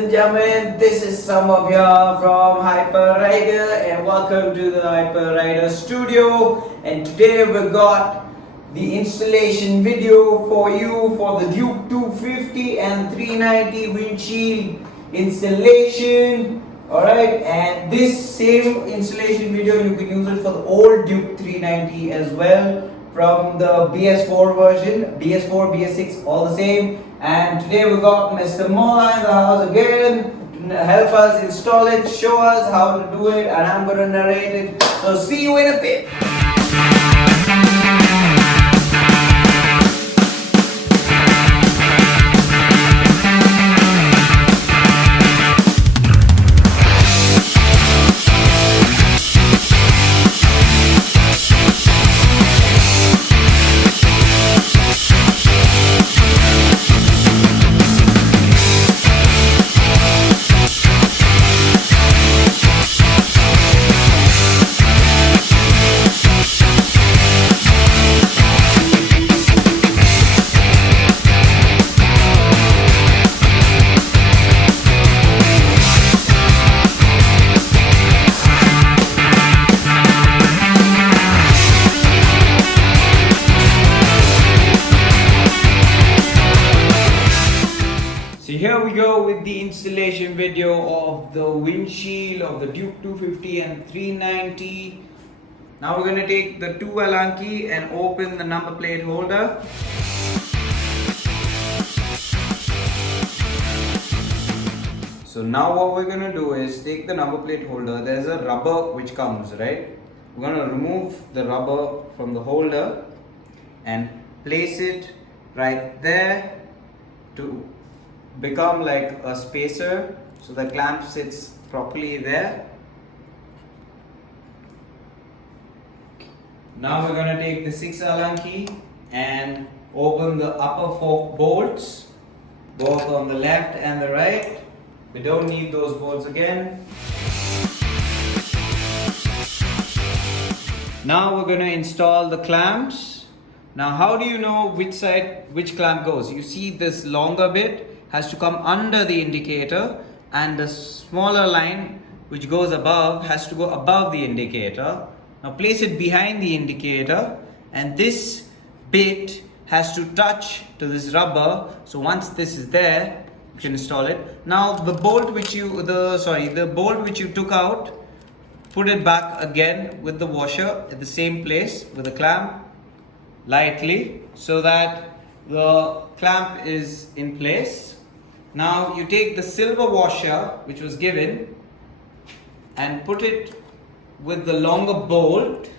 and gentlemen, this is some of y'all from Hyperrider and welcome to the Hyperrider studio. And today we got the installation video for you for the Duke 250 and 390 windshield installation. Alright, and this same installation video you can use it for the old Duke 390 as well, from the BS4 version, BS4, BS6, all the same. And today we got Mr. Mola in the house again to help us install it, show us how to do it, and I'm going to narrate it. So see you in a bit. Here we go with the installation video of the windshield of the Duke 250 and 390. Now we're going to take the 2 Allen key and open the number plate holder. So now what we're going to do is take the number plate holder. There's a rubber which comes, right? We're going to remove the rubber from the holder and place it right there to become like a spacer, so the clamp sits properly there. Now we're going to take the 6 Allen key and open the upper 4 bolts, both on the left and the right. We don't need those bolts again. Now we're going to install the clamps. Now how do you know which side which clamp goes? You see this longer bit has to come under the indicator, and the smaller line which goes above has to go above the indicator. Now place it behind the indicator, and this bit has to touch to this rubber. So once this is there, you can install it. Now the bolt which you took out, put it back again with the washer at the same place with the clamp lightly, so that the clamp is in place. Now you take the silver washer which was given and put it with the longer bolt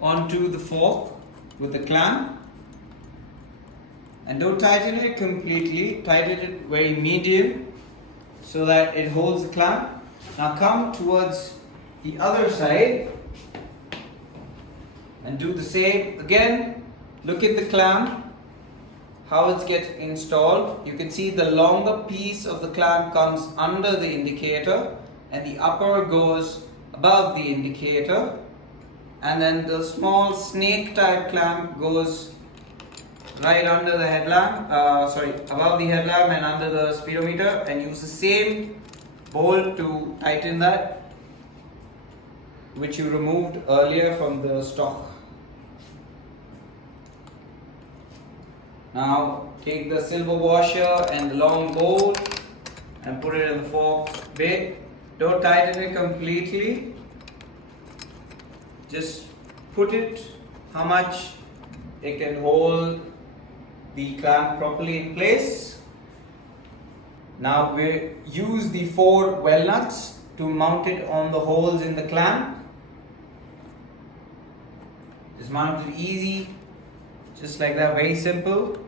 onto the fork with the clamp, and don't tighten it completely, tighten it very medium so that it holds the clamp. Now come towards the other side and do the same again. Look at the clamp, how it gets installed. You can see the longer piece of the clamp comes under the indicator and the upper goes above the indicator, and then the small snake type clamp goes right under the headlamp, above the headlamp and under the speedometer, and use the same bolt to tighten that which you removed earlier from the stock. Now take the silver washer and the long bolt and put it in the fork bit. Don't tighten it completely. Just put it how much it can hold the clamp properly in place. Now we use the 4 well nuts to mount it on the holes in the clamp. Just mount it easy, just like that, very simple.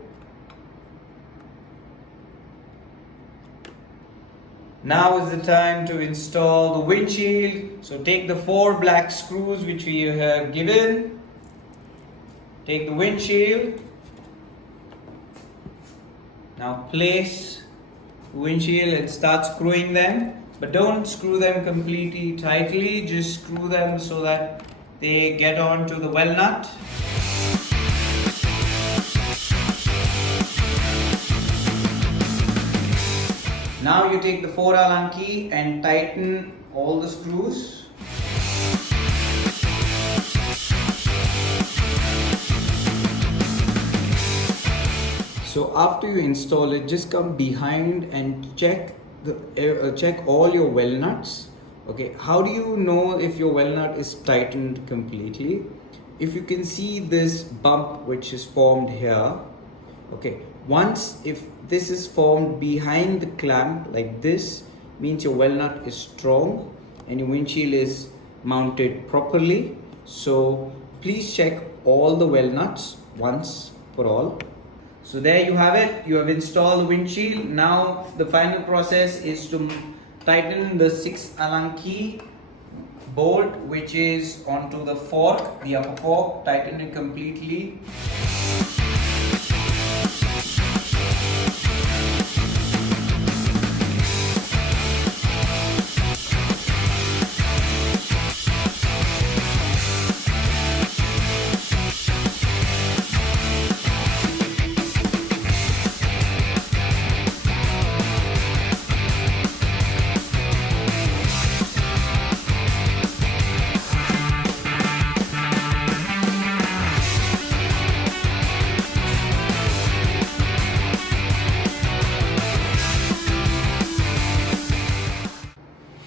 Now is the time to install the windshield. So take the 4 black screws which we have given. Take the windshield. Now place the windshield and start screwing them. But don't screw them completely tightly. Just screw them so that they get onto the well nut. Now you take the 4 Allen key and tighten all the screws. So after you install it, just come behind and check all your well nuts. Okay, how do you know if your well nut is tightened completely? If you can see this bump which is formed here, okay, if this is formed behind the clamp like this, means your well nut is strong and your windshield is mounted properly. So please check all the well nuts once for all. So there you have it, you have installed the windshield. Now the final process is to tighten the 6 Allen key bolt which is onto the fork, the upper fork, tighten it completely.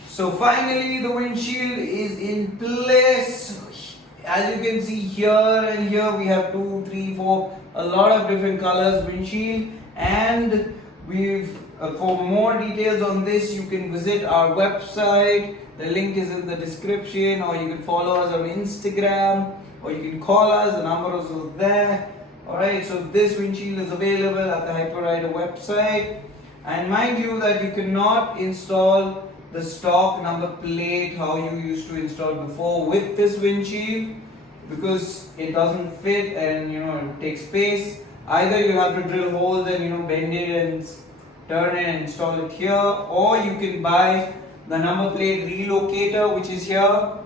So finally the windshield is in place. As you can see here and here we have 2, 3, 4, a lot of different colors windshield, and for more details on this you can visit our website. The link is in the description, or you can follow us on Instagram, or you can call us, the number is also there. Alright, so this windshield is available at the Hyperrider website, and mind you that you cannot install the stock number plate how you used to install before with this windshield, because it doesn't fit and it takes space. Either you have to drill holes and bend it and turn it and install it here, or you can buy the number plate relocator which is here,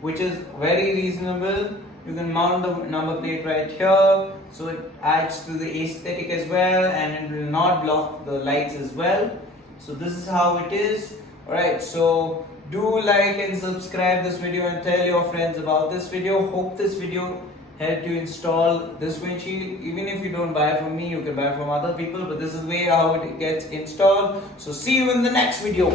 which is very reasonable. You can mount the number plate right here, so it adds to the aesthetic as well, and it will not block the lights as well. So this is how it is. Alright, so do like and subscribe this video and tell your friends about this video. Hope this video helped you install this windshield. Even if you don't buy from me, you can buy from other people, but this is the way how it gets installed. So see you in the next video.